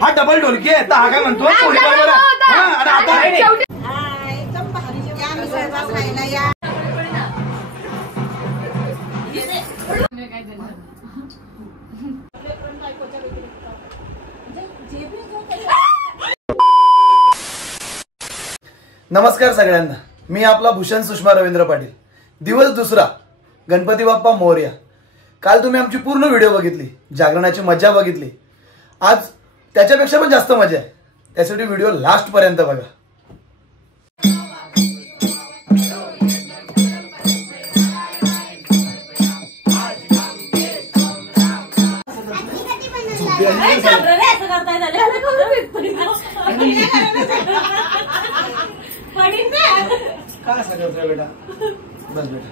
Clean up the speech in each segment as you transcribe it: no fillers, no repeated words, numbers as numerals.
हा डबल ढोलकी आहे तर हा काय म्हणतो पोळी बरोबर आणि आता नमस्कार सगळ्यांना, मी आपला भूषण सुषमा रवींद्र पाटील. दिवस दुसरा, गणपती बाप्पा मोरया. काल तुम्ही आमची पूर्ण व्हिडिओ बघितली, जागरणाची मजा बघितली. आज त्याच्यापेक्षा पण जास्त मजा आहे, त्यासाठी व्हिडिओ लास्ट पर्यंत बघा. काय असं करतोय बेटा? बस बेटा.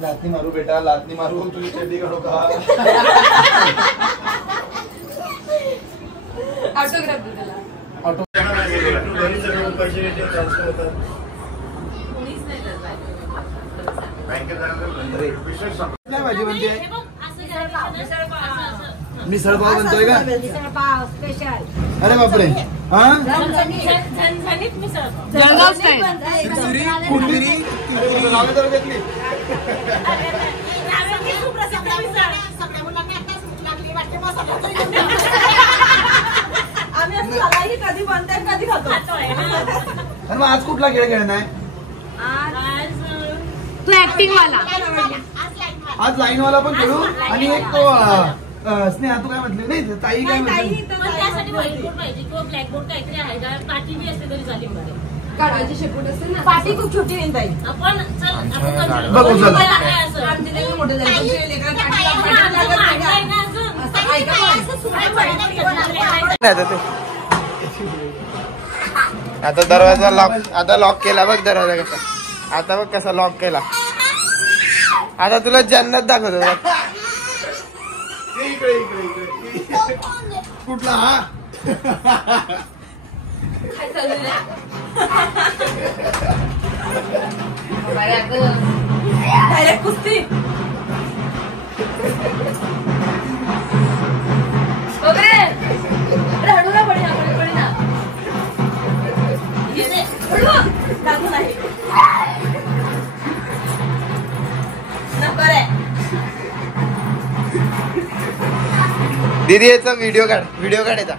लातनी मारू बेटा, लातनी मारू. तुझी चड्डी काढू का? ऑटोग्राफ दे त्याला. काय भाजी बनते? मिसळ पाव बनतोय का? अरे बापरे. हा कधी बनते कधी खातो. मग आज कुठला खेळ खेळणार? तू ऍक्टिंग वाला. आज लाईन वाला पण खेळू आणि एक तो स्नेहा तू काय म्हटली? नाही ताई काय म्हटली? त्यासाठी व्हाईट बोर्ड पाहिजे किंवा ब्लॅक बोर्ड काहीतरी आहे का? पाटी बी असते तरी चालेल मध्ये. काढायची शेपूट असते ना. पाटी खूप छोटी आहे ताई. आपण बघू चल. आता दरवाजा लॉक, आता लॉक केला बघ दरवाजा कसा. आता बघ कसा लॉक केला. आता तुला जन्नत दाखवतो. कुठला? हा काय चाललंय? डायरेक्ट कुस्ती. रडू ना पडी ना. लागू नाही. दीदी याचा व्हिडिओ काढ, व्हिडिओ काढायचा.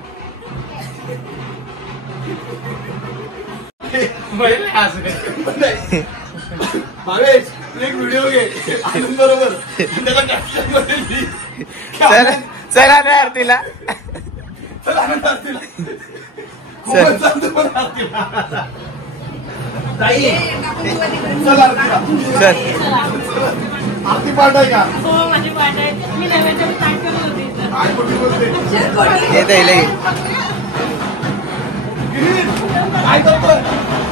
भावेश एक व्हिडिओ घे बरोबर. चल आण आरतीला. चल आरतीला. आरती पाठ आहे का? हो माझी पाठ आहे. मी नव्याच्या ताट करत होते. काय बोलते? येत आहे लगे. काय करतोय?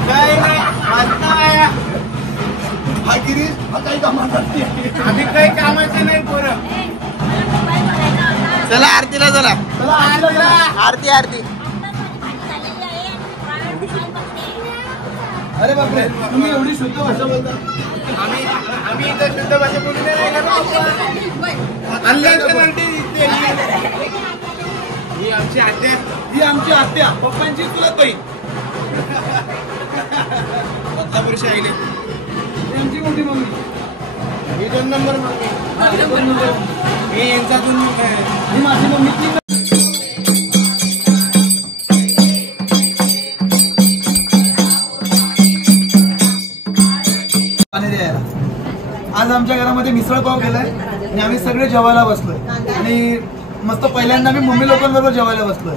काय नाही. हा गिरीश काही कामात आम्ही काही कामाचं नाही पोरं. चला आरतीला चला. आरती आरती. अरे बापरे, तुम्ही एवढी शुद्ध भाषा बोलता? आम्ही इथं शुद्ध भाषा बोलून ही आमची आत्या. ही आमची आत्या, पप्पांची तुला बहीण. पुरुष आईले आमची मोठी मम्मी. ही 2 नंबर मम्मी. मी यांचा 2 नंबर. ही माझी मम्मी. आज आमच्या घरामध्ये मिसळ पाव केलाय आणि आम्ही सगळे जेवायला बसलोय आणि मस्त पहिल्यांदा मी मम्मी लोकांबरोबर जेवायला बसलोय.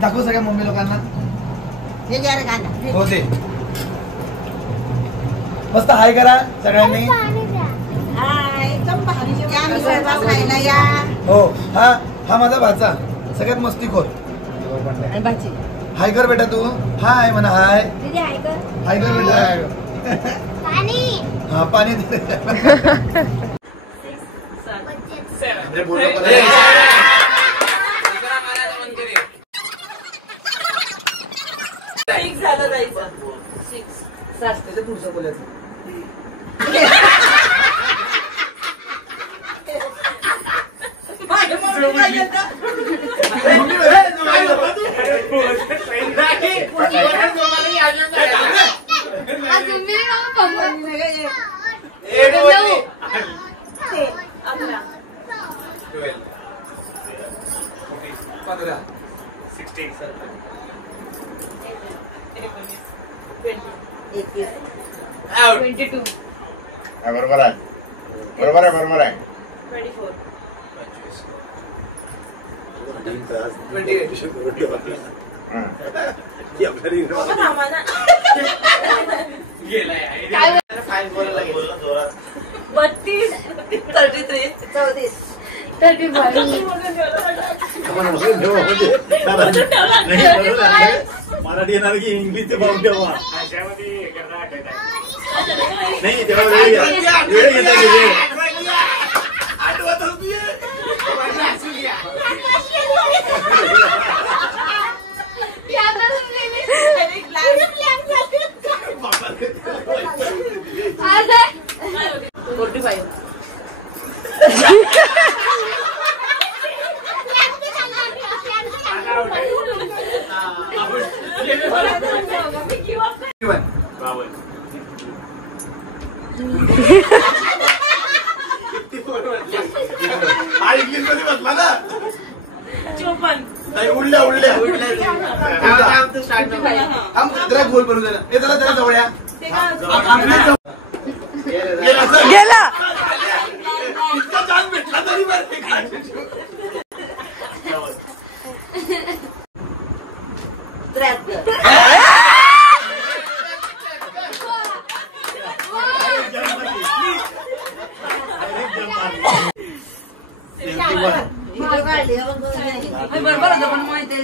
दाखवू सगळ्या मम्मी लोकांना. हो दे. मस्त हाय करा सगळ्यांनी. हो हा माझा भाचा सगळ्यात मस्तीखोर. हाय कर बेटा तू. हाय म्हणा. हाय हाय कर बेटा. हा पाणी दे. झालं जायचं. 6 पुढचं बोलायचं. बरोबर आहे बरोबर आहे बरोबर आहे 32 मराठी येणार की इंग्लिशचे पाहून ठेवा नाही तेव्हा वेळ घेता इंग्लिश मध्ये बसला ना 54 उडल्या उडल्या जरा गोल करू दे ना जरा जवळ या गेला इतका चान्स भेटला तरी बरोबर पण माहिती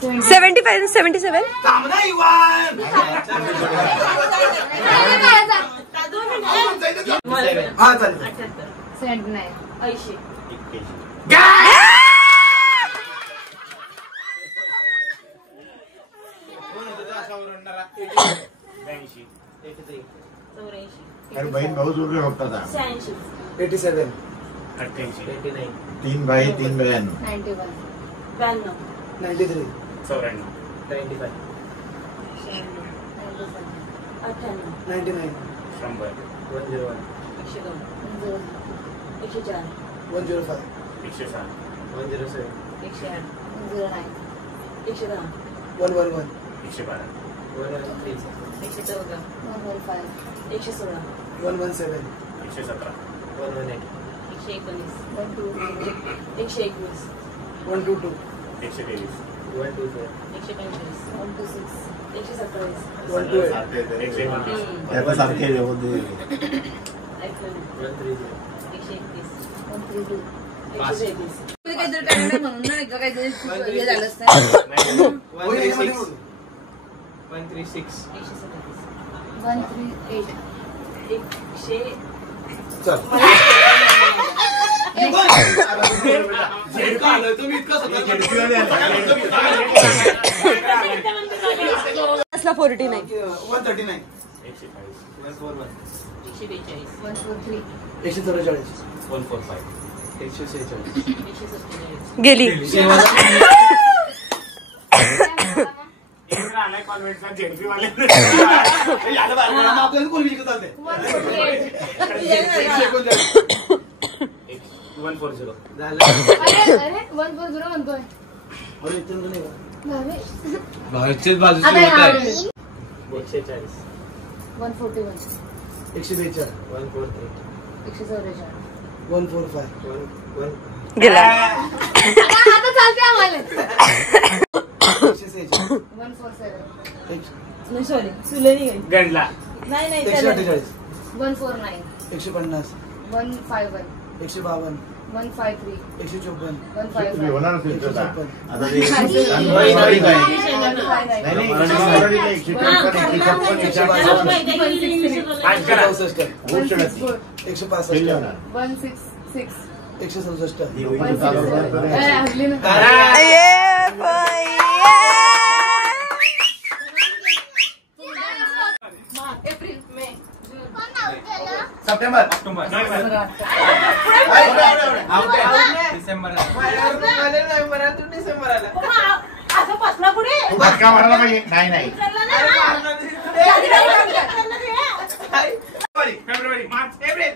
75 77 थांबना इवान हा चालेल 79 अरे बहीण भाऊ जोडले बघता 87 तीन भाई तीन बहन 93 99 105 111 117 122 त्याला सारखे म्हणून ना एकदा काहीतरी हे झालं असतं 136 चल तुम्ही इतकं 49 139 143 144 गेली आपल्याला कोण विकत चालते 140 अरे 140 म्हणतोय बाहेरचेच बाजूचे आता होत आहे 141 142 142 144 145 गेला आता चालते आम्हाला 146 नाही सॉरी सुलेनी गणला नाही 148 149 150 151 152 153 154 तुम्ही होणार असेल तर आता ते एप्रिल मे सप्टेंबर डिसेंबर असं बसला पुढे धक्का मारायला पाहिजे नाही नाही फेब्रुवारी मार्च एप्रिल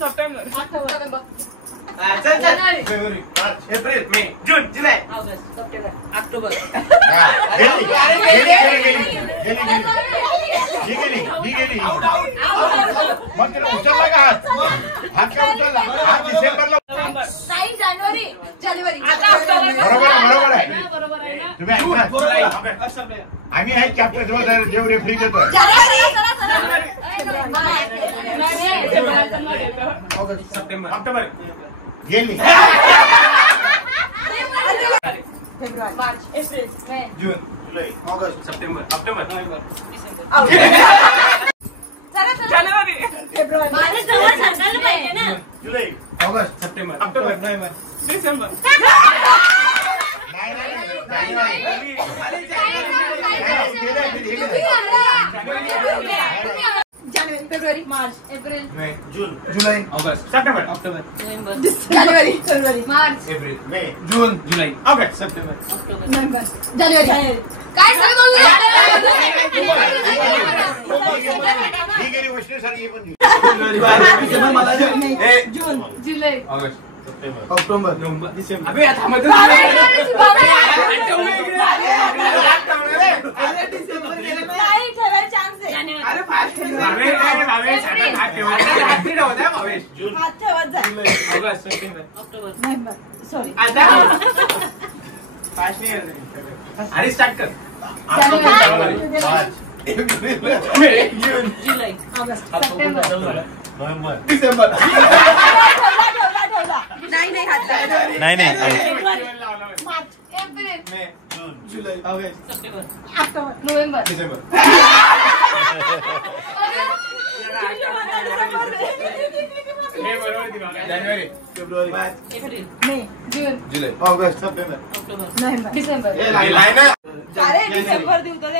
सप्टेंबर फेब्रुवारी मार्च एप्रिल मे जून जुलै ऑगस्ट सप्टेंबर ऑक्टोबर गेली ही गेली मग तिला उचलला का हात हात का उचलला हा डिसेंबरला नाही जानेवारी बरोबर आहे बरोबर आहे ना. तुम्ही ऐका आम्ही आहे चॅप्टर जेव रेफरी देतोय ऑक्टोबर गेली मार्च एप्रिल मे जून जुलै ऑगस्ट सप्टेंबर ऑक्टोबर नोव्हेंबर जानेवारी फेब्रुवारी माझं जवळ सांगायला पाहिजे ना. जुलै ऑगस्ट सप्टेंबर ऑक्टोबर नोव्हेंबर डिसेंबर जानेवारी फेब्रुवारी मार्च एप्रिल मे जून जुलै ऑगस्ट सप्टेंबर ऑक्टोबर जानेवारी फेब्रुवारी मार्च एप्रिल मे जून जुलै ऑगस्ट सप्टेंबर नोव्हेंबर जानेवारी काय सगळं ही गेली वैष्णवीसारखी पण जून जुलै ऑगस्ट सप्टेंबर ऑक्टोबर नोव्हेंबर डिसेंबर अबे आता मध्ये नाही ठेवायला चान्स आहे जून हात ठेवत जा ऑगस्ट सप्टेंबर ऑक्टोबर नोव्हेंबर सॉरी अरे स्टार्ट कर जानेवारी मार्च जून जुलै ऑगस्ट सप्टेंबर नोव्हेंबर डिसेंबर ठेवला नाही हात नाही मार्च एप्रिल मे जून जुलै ऑगस्ट सप्टेंबर ऑक्टोबर नोव्हेंबर डिसेंबर जानेवारी फेब्रुवारी एप्रिल मे जून जुलै ऑगस्ट ऑक्टोबर नोव्हेंबर डिसेंबर डिसेंबर अरे डिसेंबर देऊ तर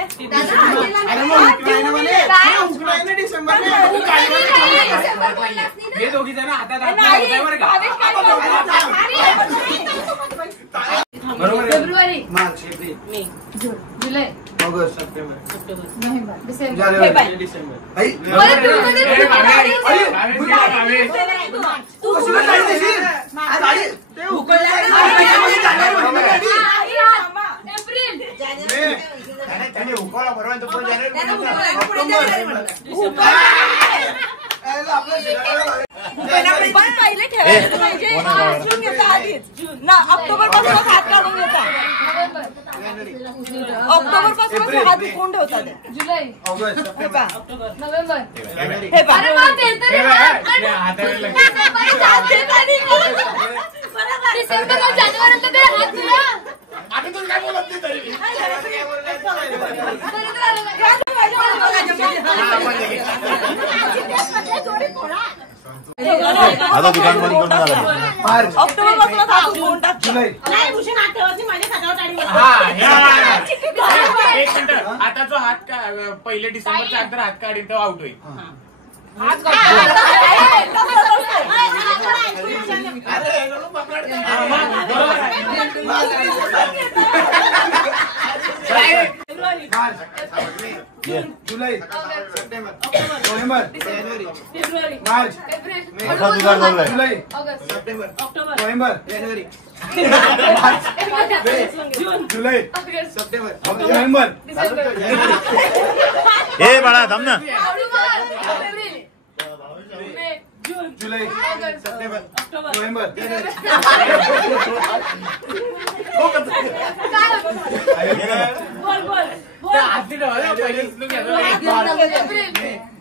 हे दोघी जण हातात बरोबर फेब्रुवारी मार्च एप्रिल मे जून जुलै ऑगस्ट सप्टेंबर ऑक्टोबर नोव्हेंबर डिसेंबर जानेवारी. हे बाय. डिसेंबर आई एप्रिल त्याने हुकवला बरोबर तो पुढे जानेवारी पण पहिले ठेवायचं पाहिजे जून घेता आधीच ना ऑक्टोबर पासून हात काढून घेता ऑक्टोबर पासून हात उकळून ठेवतात जुलै ऑगस्ट सप्टेंबर ऑक्टोबर नोव्हेंबर फेब्रुवारी हे पहा. डिसेंबर और जानेवारी तो मेरा हाथ दिला आता तू काय बोलत नाही तरी आता दुकान बंद करून झालं मार्च ऑक्टोबर पासून हात उकळून टाक जुलै नाही भूषण हात ठेवायची माझ्या खात्यावर टाळी बसते. एक मिनिट आता जो हात पहिले डिसेंबरच्या अगोदर हात काढीन तो आउट होईल जुलै सप्टेंबर नोव्हेंबर फेब्रुवारी मार्च एप्रिल आता दुकान बोललाय जुलै ऑगस्ट सप्टेंबर ऑक्टोबर नोव्हेंबर जून जुलै ऑगस्ट सप्टेंबर नोव्हेंबर डिसेंबर ए बाळा थांब ना एप्रिल मे जून जुलै ऑगस्ट सप्टेंबर ऑक्टोबर नोव्हेंबर बोल बोल बोल एप्रिल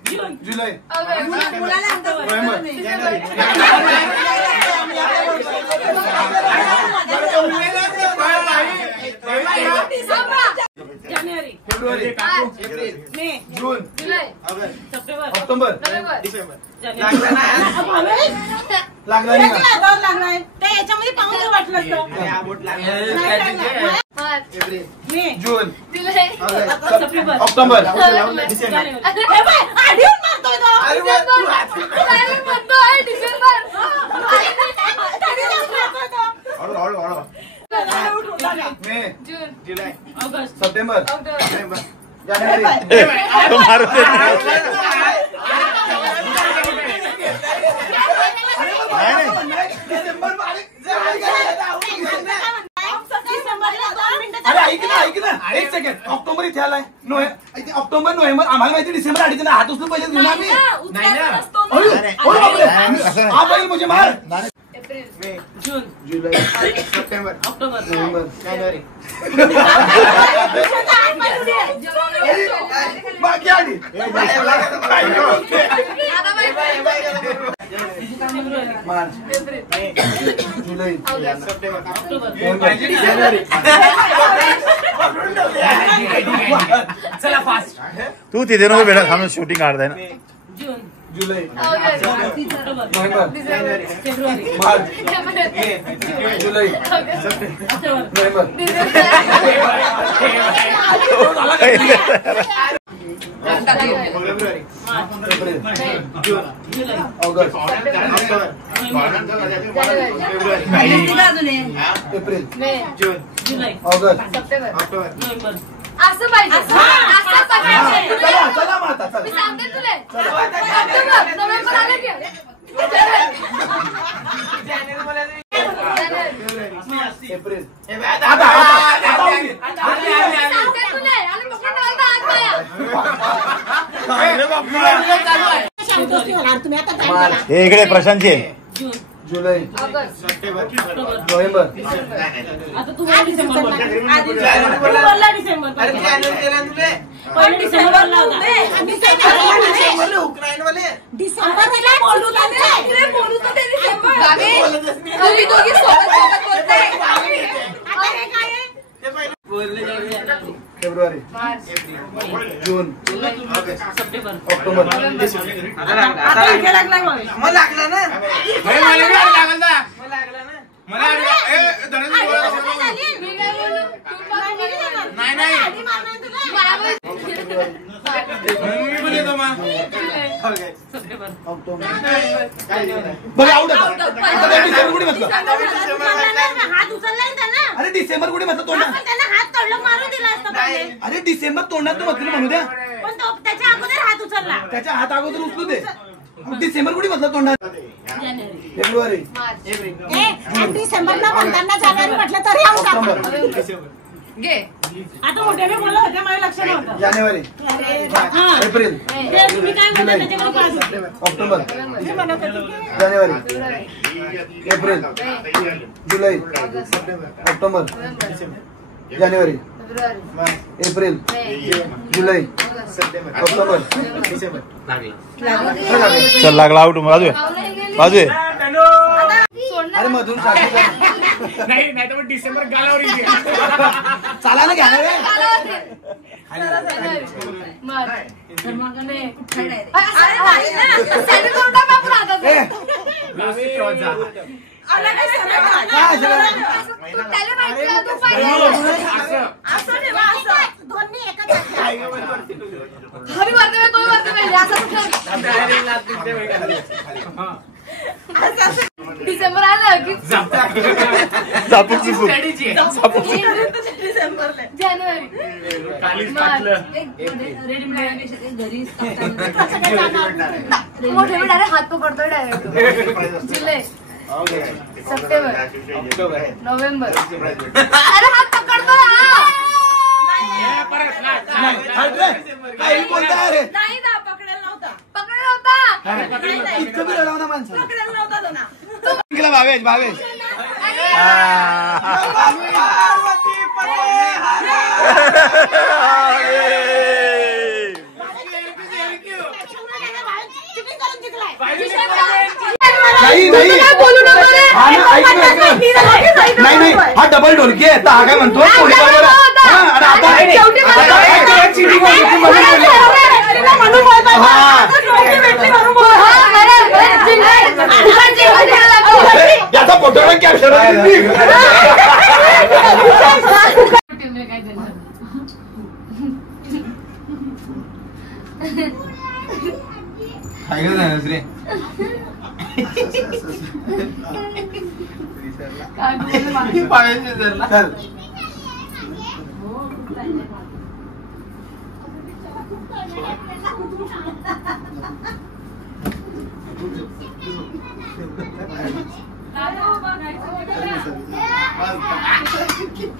जून जुलै ऑगस्ट नोव्हेंबर जानेवारी फेब्रुवारी एप्रिल मे जून जुलै ऑगस्ट सप्टेंबर ऑक्टोबर नोव्हेंबर डिसेंबर जानेवारी लागला नाही का? याच्यामध्ये पाहून वाटलं मार्च एप्रिल मे जून जुलै ऑगस्ट सप्टेंबर ऑक्टोबर नोव्हेंबर डिसेंबर जानेवारी डिसेंबर हळू मे जून जुलै ऑगस्ट सप्टेंबर ऑक्टोबर नोव्हेंबर जानेवारी तो मारू दे अरे ऐक ना एक सेकंड, ऑक्टोबर इथे आलाय, ऑक्टोबर नोव्हेंबर आम्हाला माहिती, डिसेंबर अडीच हात उचलून पैसे घेऊन आम्ही. हा बैल मुझे मार. जून, जुलै, सप्टेंबर, ऑक्टोबर, नोव्हेंबर, जानेवारी. बाकी आधी मार्च, जुलै, सप्टेंबर, ऑक्टोबर, जानेवारी. चला फास्ट. तू तिथे नको बेटा, थांब शूटिंग काढताय ना. जून, जुलै, ऑक्टोबर, नोव्हेंबर, फेब्रुवारी, मार्च, जुलै, ऑक्टोबर, नोव्हेंबर. फेब्रुवारी, एप्रिल, जून, जुलै, ऑगस्ट, ऑक्टोबर, फेब्रुवारी, एप्रिल, जून, जुलै, ऑगस्ट. ऑक्टोबर. नोव्हेंबर. असं पाहिजे असं पाहिजे. चला चला मग आता मी चला. सांगते तुला ऑक्टोबर नोव्हेंबर आलं की एप्रिल. सांगते तुला आणि पकडून ठेवायचा आज नाही. हे इकडे प्रशांतची आहे. जून, जुलै, ऑगस्ट सप्टेंबर, ऑक्टोबर. नोव्हेंबर. आता तू बोल डिसेंबर बोल. तू बोलला डिसेंबर पण डिसेंबर बोलला होता. डिसेंबरला बोलू नये. बोलू तर ते डिसेंबर. तुम्ही दोघी सोबत बोलताय. आता हे काय आहे? फेब्रुवारी, जून, सप्टेंबर, ऑक्टोबर. आता इथे लागला मग. मला लागला ना. मला मी काय बोलू? तू मला बोलू नका. नाही नाही आधी मारणार तुला. मला बोल. मी पण येतो मग. September, October. बरं आवडत आता डिसेंबर कुठे म्हटलं? हात उचललाय त्यांना. अरे डिसेंबर कुठे म्हटलं तोंडात? आपण त्यांना हात तळलं मारून दिला असता पहिले. अरे डिसेंबर तोंडात तू म्हटलं म्हणू द्या. पण तो त्याच्या अगोदर हात उचलला. त्याच्या हात अगोदर उचलू दे. डिसेंबर कुठे म्हटलं तोंडात? जानेवारी, फेब्रुवारी, डिसेंबरला म्हणताना जानेवारी म्हटलं तरी ऑक्टोबर, घे. आता मोठ्याने बोलत होते मला लक्ष नव्हतं. जानेवारी, हा एप्रिल, ते तुम्ही काय बोलता त्याच्याकडे पाहत होते. ऑक्टोबर, जानेवारी, एप्रिल, जुलै, ऑक्टोबर, जानेवारी, एप्रिल, जुलै, ऑक्टोबर. चल लागला आउट. बाजू आहे, बाजू आहे. अरे मधून साक्षी नाही नाही तर मग डिसेंबर गालावर येईल. चाला ना घ्या ना रे. काय डिसेंबर आलं की चापूक चुपूक. जानेवारी कालीच टाकलं. मोठे मी डायरेक्ट हात पकडतोय डायरेक्ट. जुलै, सप्टेंबर, नोव्हेंबर. अरे हात पकडतो ना. काही बोलताय रे. नाही ना पकडेल नव्हता. पकडेल होता. इतकं बी रडवणार माणसं. पकडेल नव्हता तो ना. जिंकला भावेश, भावेश. नाही नाही हा ना, ऐक ना, ऐक ना. नाही नाही हा डबल ढोलकी आहे. हा काय म्हणतो थोडी बरोबर आहे. हा, आणि आता चिटिंग म्हणून बोलतो. हा याचा फोटो पण कॅप्चर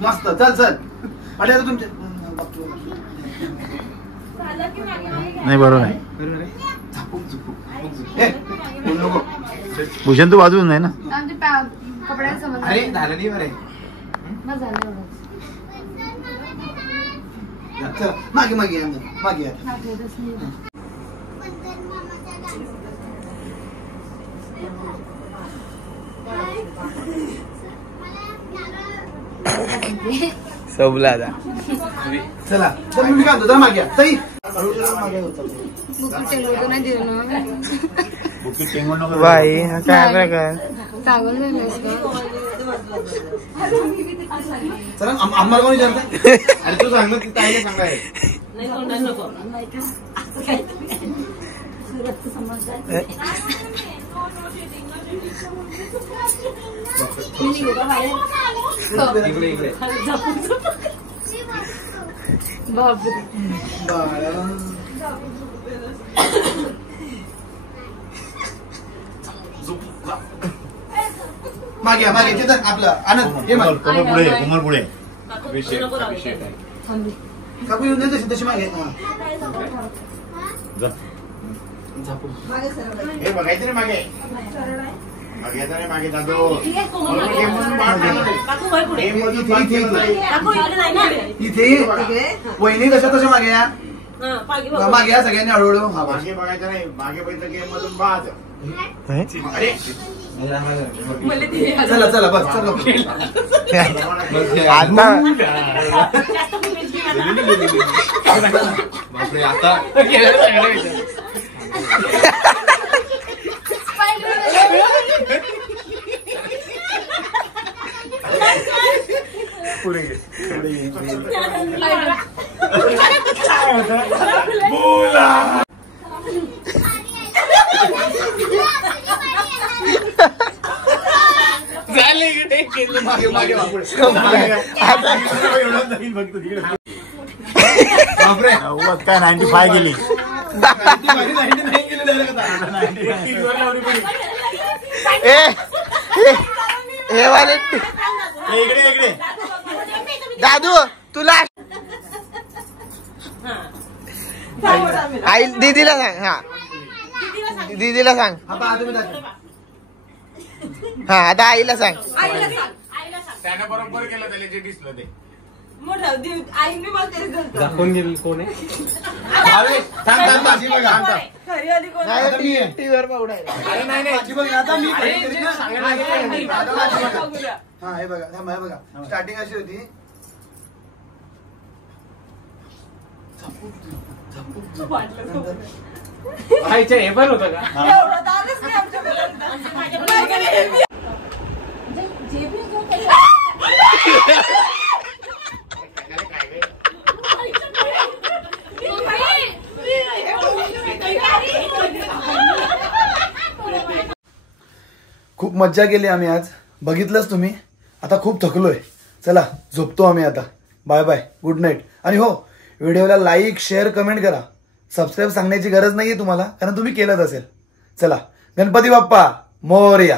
मस्त. चल चल. अरे आता तुमच्या नाही बरोबर आहे. भूषण तू बाजून नाही ना. आमच्या कपड्यांचा संबंध अरे झालं नाही बरं. मग झालं एवढंच. चला, मागे मागे या, मागे या. आपल्यातच नाही. सबला आता चला तर मी काय म्हणतो, मागे या. ताई बुकू टेंगोचं नाही दिलं ना. बुकी टेंगू नको. बाई हा काय प्रकार. पागल झालीस का? चला आम्हाला कोणी विचारतं? अरे तू सांग ती ताईला सांगाय. नाही कोणाला नको. इकडे इकडे बापरे. मागे या, मागे या. तिथं आपलं आनंद हे मागे. कोमल पुढे कोमल पुढे. काकू, नको राहू दे. थांबली. काकू येऊन दे तशी मागे. हा. जा. हे बघायचं नाही मागे. बघायचं नाही मागे जातो. ठीक आहे, कोमल मागे. काकू वय पुढे. काकू इकडे नाही ना. इथे वहिनी कशा तशा मागे या. हा, पागी बघ. मागे या सगळ्यांनी हळूहळू. हा बस. मागे बघायचं नाही. मागे बघितलं गेम मधून बाद. अरे चला चला बस चला. आता जास्त फुटेज घे मला. बापरे आता मागे मागे बापरे काय 95 गेली. हे वाले इकडे इकडे दादू तुला आई दीदीला सांग. हा दीदीला सांग. हा आता आईला सांग. त्यानं बरोबर केलं त्याला जे दिसलं ते. दाखवून गेली कोण आहे. नाही टीव्हीवर पावडायला. अरे नाही नाही. आता मी अरे जे सांगायला लागेल. हा हे बघा हे बघा स्टार्टिंग अशी होती. आईच्या हे पण होतं का. खूप मज्जा केली आम्ही आज. बघितलंच तुम्ही. आता खूप थकलोय. चला झोपतो आम्ही आता. Bye bye, good night. आणि हो, व्हिडिओला लाईक शेअर कमेंट करा. सबस्क्राईब सांगण्याची गरज नाहीये तुम्हाला, कारण तुम्ही केलंच असेल. चला, गणपती बाप्पा मोरया.